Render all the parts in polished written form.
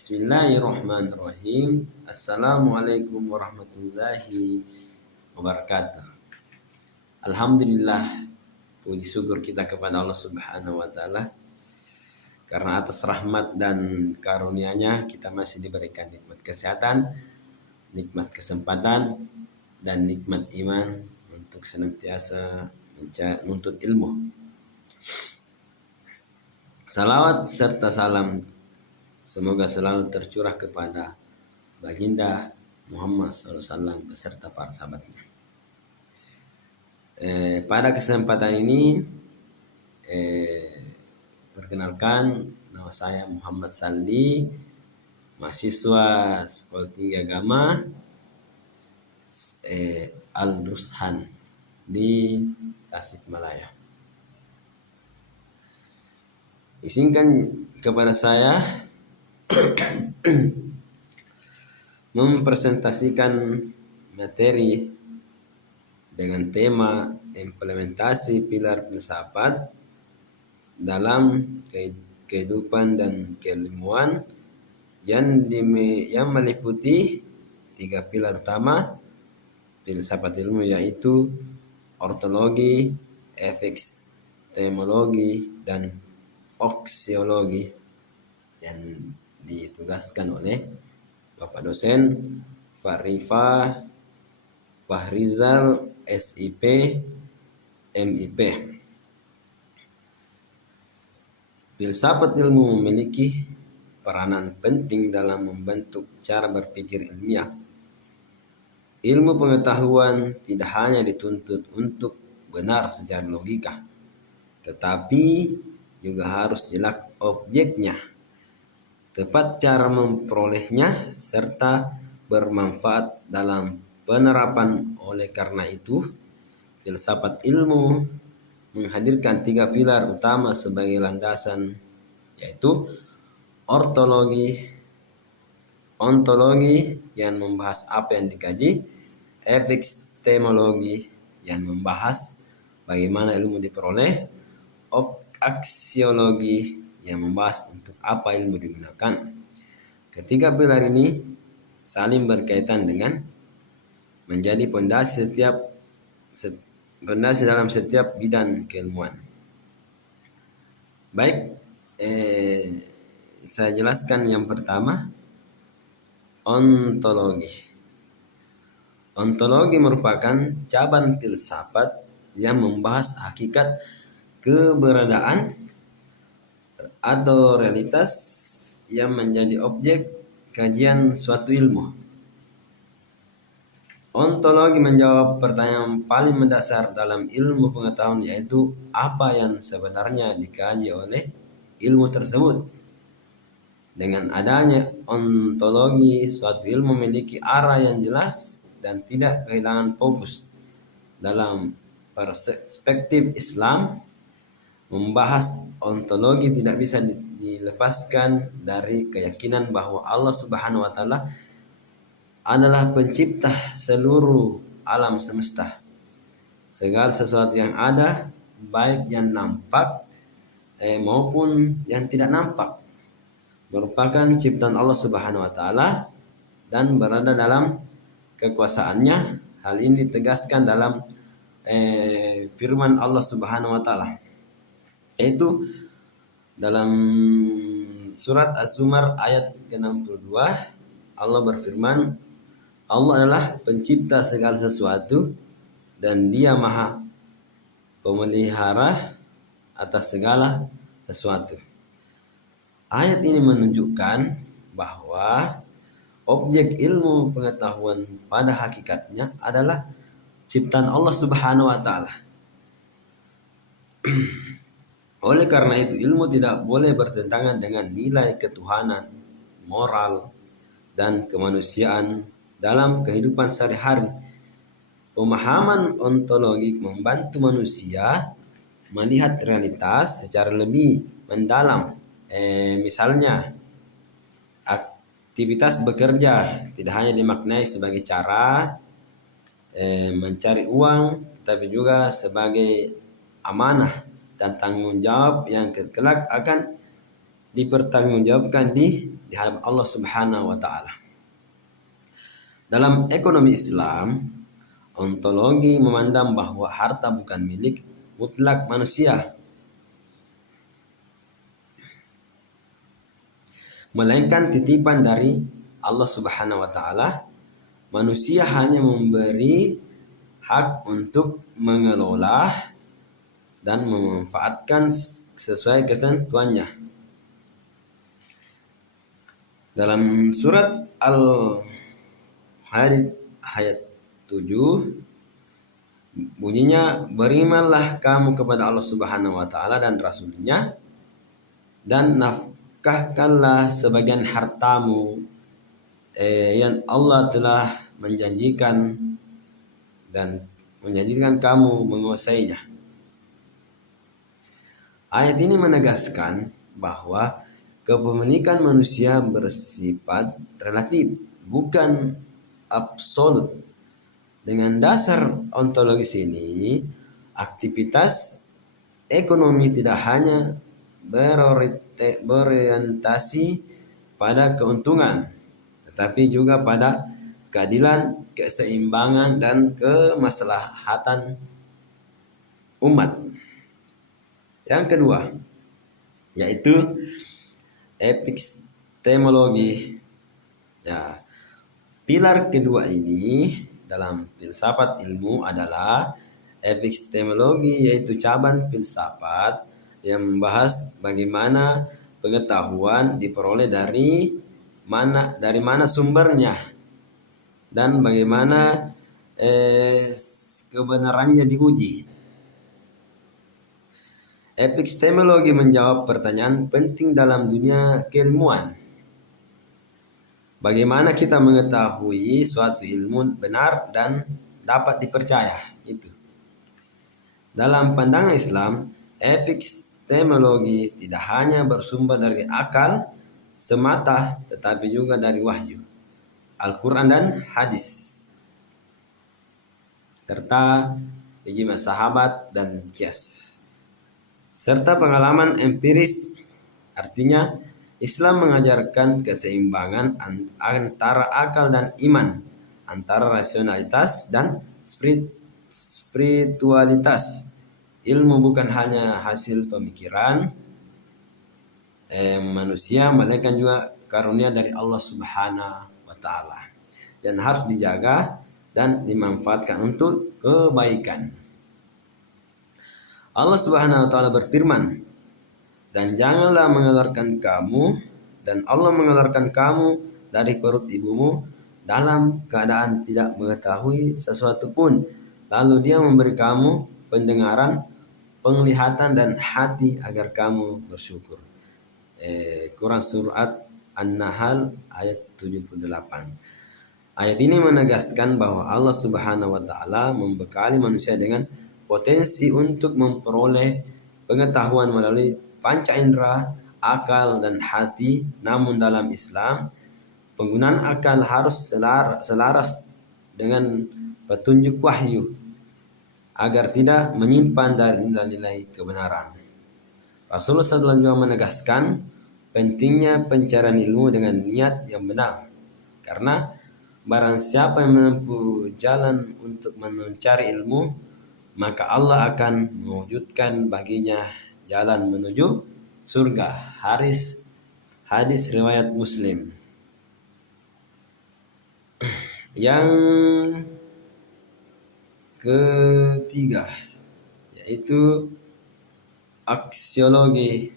Bismillahirrahmanirrahim. Assalamualaikum warahmatullahi wabarakatuh. Alhamdulillah, puji syukur kita kepada Allah Subhanahu wa taala karena atas rahmat dan karunia-Nya kita masih diberikan nikmat kesehatan, nikmat kesempatan dan nikmat iman untuk senantiasa menuntut ilmu. Salawat serta salam semoga selalu tercurah kepada Baginda Muhammad SAW beserta para sahabatnya. Pada kesempatan ini, perkenalkan, nama saya Muhammad Saldi, mahasiswa Sekolah Tinggi Agama Al-Rushan di Tasikmalaya. Izinkan kepada saya mempresentasikan materi dengan tema implementasi pilar filsafat dalam kehidupan dan keilmuan yang meliputi 3 pilar utama filsafat ilmu, yaitu ortologi, epistemologi, dan aksiologi yang ditugaskan oleh Bapak dosen Fahrizal SIP MIP. Filsafat ilmu memiliki peranan penting dalam membentuk cara berpikir ilmiah. Ilmu pengetahuan tidak hanya dituntut untuk benar secara logika, tetapi juga harus jelas objeknya, tepat cara memperolehnya, serta bermanfaat dalam penerapan. Oleh karena itu, filsafat ilmu menghadirkan 3 pilar utama sebagai landasan, yaitu ortologi, ontologi yang membahas apa yang dikaji, epistemologi yang membahas bagaimana ilmu diperoleh, aksiologi yang membahas untuk apa ilmu digunakan. Ketiga pilar ini saling berkaitan dengan menjadi pondasi dalam setiap bidang keilmuan. Baik, saya jelaskan yang pertama, ontologi. Ontologi merupakan cabang filsafat yang membahas hakikat keberadaan atau realitas yang menjadi objek kajian suatu ilmu. Ontologi menjawab pertanyaan paling mendasar dalam ilmu pengetahuan, yaitu apa yang sebenarnya dikaji oleh ilmu tersebut. Dengan adanya ontologi, suatu ilmu memiliki arah yang jelas dan tidak kehilangan fokus. Dalam perspektif Islam, membahas ontologi tidak bisa dilepaskan dari keyakinan bahwa Allah Subhanahu wa taala adalah pencipta seluruh alam semesta. Segala sesuatu yang ada, baik yang nampak maupun yang tidak nampak, merupakan ciptaan Allah Subhanahu wa taala dan berada dalam kekuasaannya. Hal ini ditegaskan dalam firman Allah Subhanahu wa taala, yaitu dalam surat Az-Zumar ayat ke-62. Allah berfirman, Allah adalah pencipta segala sesuatu dan Dia Maha Pemelihara atas segala sesuatu. Ayat ini menunjukkan bahwa objek ilmu pengetahuan pada hakikatnya adalah ciptaan Allah Subhanahu wa taala. Oleh karena itu, ilmu tidak boleh bertentangan dengan nilai ketuhanan, moral, dan kemanusiaan dalam kehidupan sehari-hari. Pemahaman ontologi membantu manusia melihat realitas secara lebih mendalam. Misalnya, aktivitas bekerja tidak hanya dimaknai sebagai cara mencari uang, tetapi juga sebagai amanah dan tanggung jawab yang kelak akan dipertanggungjawabkan di hadapan Allah Subhanahu wa taala. Dalam ekonomi Islam, ontologi memandang bahwa harta bukan milik mutlak manusia, melainkan titipan dari Allah Subhanahu wa taala. Manusia hanya memberi hak untuk mengelola dan memanfaatkan sesuai ketentuannya. Dalam surat Al-Hadid ayat 7 bunyinya, berimanlah kamu kepada Allah Subhanahu wa taala dan Rasul-Nya, dan nafkahkanlah sebagian hartamu yang Allah telah menjanjikan dan menjanjikan kamu menguasainya. Ayat ini menegaskan bahwa kepemilikan manusia bersifat relatif, bukan absolut. Dengan dasar ontologis ini, aktivitas ekonomi tidak hanya berorientasi pada keuntungan, tetapi juga pada keadilan, keseimbangan, dan kemaslahatan umat. Yang kedua, yaitu epistemologi. Ya, pilar kedua ini dalam filsafat ilmu adalah epistemologi, yaitu cabang filsafat yang membahas bagaimana pengetahuan diperoleh dari mana sumbernya dan bagaimana kebenarannya diuji. Epistemologi menjawab pertanyaan penting dalam dunia keilmuan. Bagaimana kita mengetahui suatu ilmu benar dan dapat dipercaya itu. Dalam pandangan Islam, epistemologi tidak hanya bersumber dari akal semata, tetapi juga dari wahyu, Al-Quran dan hadis, serta ijma sahabat dan qiyas, serta pengalaman empiris. Artinya, Islam mengajarkan keseimbangan antara akal dan iman, antara rasionalitas dan spiritualitas. Ilmu bukan hanya hasil pemikiran manusia, melainkan juga karunia dari Allah Subhanahu wa taala yang harus dijaga dan dimanfaatkan untuk kebaikan. Allah Subhanahu wa taala berfirman, dan janganlah mengeluarkan kamu, dan Allah mengeluarkan kamu dari perut ibumu dalam keadaan tidak mengetahui sesuatu pun, lalu Dia memberi kamu pendengaran, penglihatan, dan hati agar kamu bersyukur. Quran surat An-Nahl ayat 78. Ayat ini menegaskan bahwa Allah Subhanahu wa taala membekali manusia dengan potensi untuk memperoleh pengetahuan melalui panca indera, akal, dan hati. Namun dalam Islam, penggunaan akal harus selaras dengan petunjuk wahyu agar tidak menyimpan dari nilai-nilai kebenaran. Rasulullah SAW juga menegaskan pentingnya pencarian ilmu dengan niat yang benar, karena barang siapa yang menempuh jalan untuk mencari ilmu, maka Allah akan mewujudkan baginya jalan menuju surga. Hadis riwayat Muslim. Yang ketiga, yaitu aksiologi.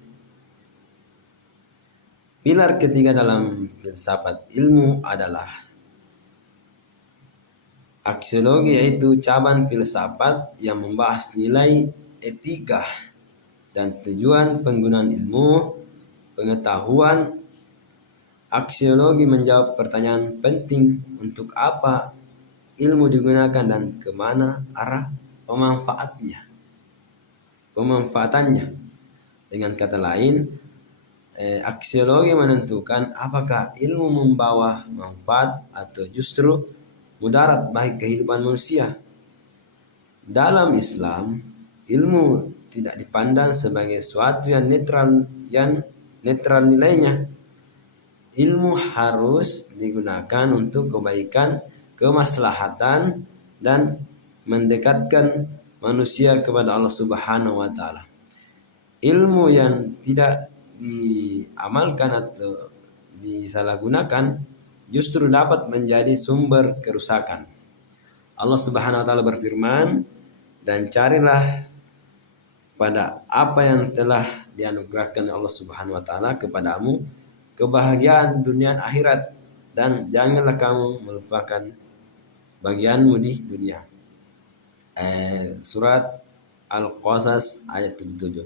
Pilar ketiga dalam filsafat ilmu adalah aksiologi, yaitu cabang filsafat yang membahas nilai etika dan tujuan penggunaan ilmu pengetahuan. Aksiologi menjawab pertanyaan penting, untuk apa ilmu digunakan dan kemana arah pemanfaatannya. Dengan kata lain, aksiologi menentukan apakah ilmu membawa manfaat atau justru mudarat bagi kehidupan manusia. Dalam Islam, ilmu tidak dipandang sebagai suatu yang netral yang netral nilainya. Ilmu harus digunakan untuk kebaikan, kemaslahatan, dan mendekatkan manusia kepada Allah Subhanahu wa taala. Ilmu yang tidak diamalkan atau disalahgunakan justru dapat menjadi sumber kerusakan. Allah Subhanahu wa taala berfirman, "Dan carilah pada apa yang telah dianugerahkan Allah Subhanahu wa taala kepadamu kebahagiaan dunia dan akhirat, dan janganlah kamu melupakan bagianmu di dunia." Surat Al-Qasas ayat 77.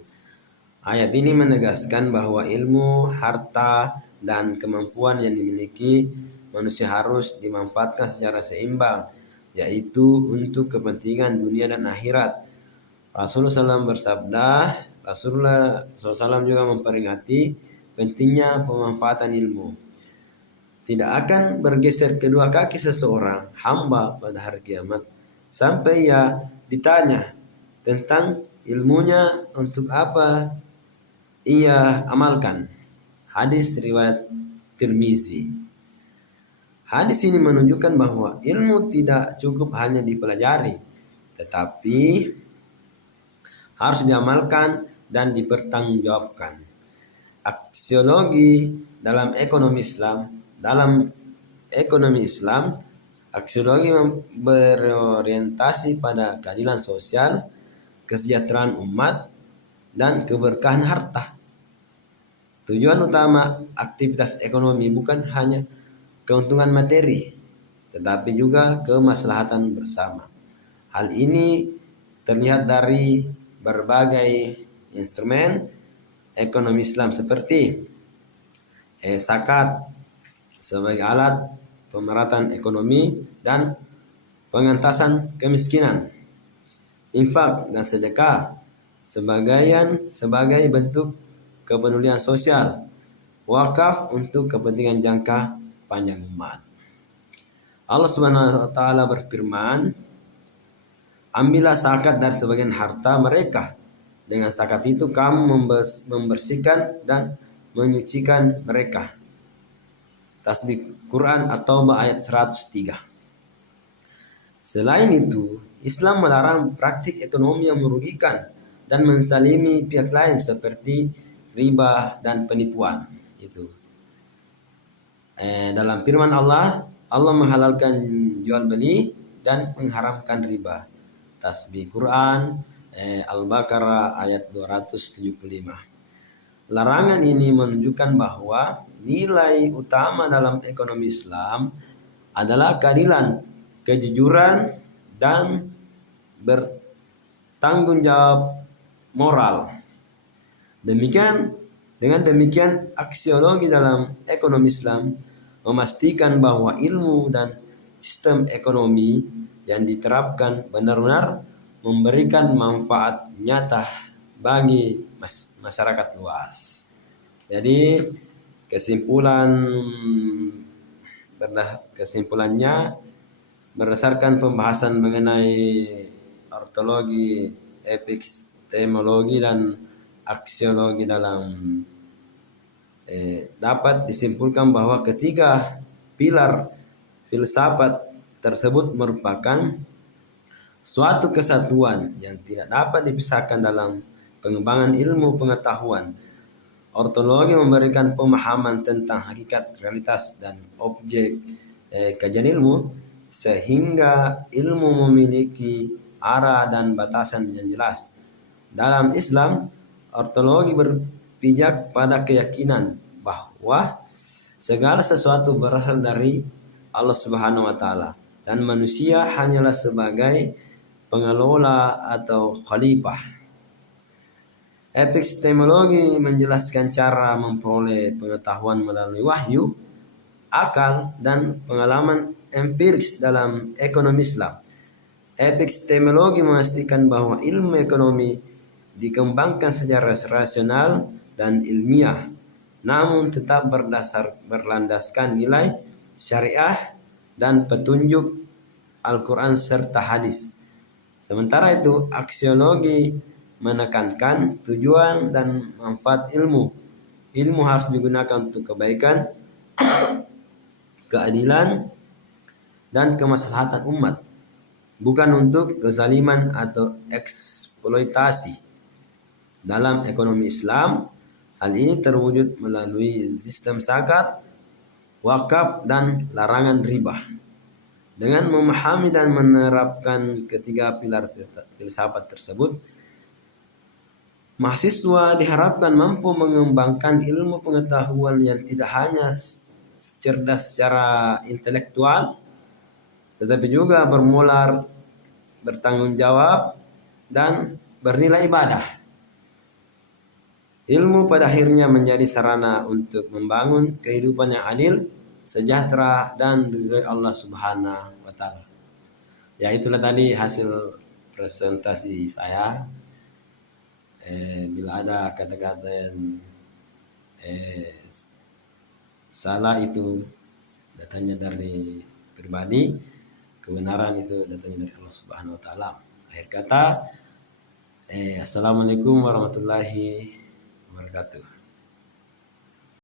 Ayat ini menegaskan bahwa ilmu, harta, dan kemampuan yang dimiliki manusia harus dimanfaatkan secara seimbang, yaitu untuk kepentingan dunia dan akhirat. Rasulullah SAW juga memperingati pentingnya pemanfaatan ilmu. Tidak akan bergeser kedua kaki seseorang hamba pada hari kiamat sampai ia ditanya tentang ilmunya untuk apa ia amalkan. Hadis riwayat Tirmizi. Hadis ini menunjukkan bahwa ilmu tidak cukup hanya dipelajari, tetapi harus diamalkan dan dipertanggungjawabkan. Aksiologi dalam ekonomi Islam, aksiologi berorientasi pada keadilan sosial, kesejahteraan umat, dan keberkahan harta. Tujuan utama aktivitas ekonomi bukan hanya keuntungan materi, tetapi juga kemaslahatan bersama. Hal ini terlihat dari berbagai instrumen ekonomi Islam seperti zakat sebagai alat pemerataan ekonomi dan pengentasan kemiskinan, infak dan sedekah sebagai bentuk kepedulian sosial, wakaf untuk kepentingan jangka panjang umat. Allah Subhanahu wa taala berfirman, "Ambillah zakat dari sebagian harta mereka. Dengan zakat itu kamu membersihkan dan menyucikan mereka." Tasbih Quran At-Taubah ayat 103. Selain itu, Islam melarang praktik ekonomi yang merugikan dan menzalimi pihak lain seperti riba dan penipuan. Itu. Dalam firman Allah menghalalkan jual beli dan mengharamkan riba. Tasbih Quran Al-Baqarah ayat 275. Larangan ini menunjukkan bahwa nilai utama dalam ekonomi Islam adalah keadilan, kejujuran, dan bertanggung jawab moral. Dengan demikian, aksiologi dalam ekonomi Islam memastikan bahwa ilmu dan sistem ekonomi yang diterapkan benar-benar memberikan manfaat nyata bagi masyarakat luas. Jadi kesimpulannya berdasarkan pembahasan mengenai ortologi, epistemologi, dan aksiologi dalam dapat disimpulkan bahwa ketiga pilar filsafat tersebut merupakan suatu kesatuan yang tidak dapat dipisahkan dalam pengembangan ilmu pengetahuan. Ortologi memberikan pemahaman tentang hakikat, realitas, dan objek kajian ilmu, sehingga ilmu memiliki arah dan batasan yang jelas. Dalam Islam, ortologi berpijak pada keyakinan bahwa segala sesuatu berasal dari Allah Subhanahu wa taala dan manusia hanyalah sebagai pengelola atau khalifah. Epistemologi menjelaskan cara memperoleh pengetahuan melalui wahyu, akal, dan pengalaman empiris dalam ekonomi Islam. Epistemologi memastikan bahwa ilmu ekonomi dikembangkan secara rasional dan ilmiah, namun tetap berlandaskan nilai syariah dan petunjuk Al-Quran serta hadis. Sementara itu, aksiologi menekankan tujuan dan manfaat ilmu. ilmu harus digunakan untuk kebaikan, keadilan, dan kemaslahatan umat, bukan untuk kezaliman atau eksploitasi. Dalam ekonomi Islam, hal ini terwujud melalui sistem zakat, wakaf, dan larangan riba. Dengan memahami dan menerapkan ketiga pilar filsafat tersebut, mahasiswa diharapkan mampu mengembangkan ilmu pengetahuan yang tidak hanya cerdas secara intelektual, tetapi juga bermoral, bertanggung jawab, dan bernilai ibadah. Ilmu pada akhirnya menjadi sarana untuk membangun kehidupan yang adil, sejahtera, dan diridhoi Allah Subhanahu wa Ta'ala. Ya, itulah tadi hasil presentasi saya. Bila ada kata-kata yang salah, itu datanya dari pribadi, kebenaran itu datanya dari Allah Subhanahu wa Ta'ala. Akhir kata, assalamualaikum warahmatullahi wabarakatuh.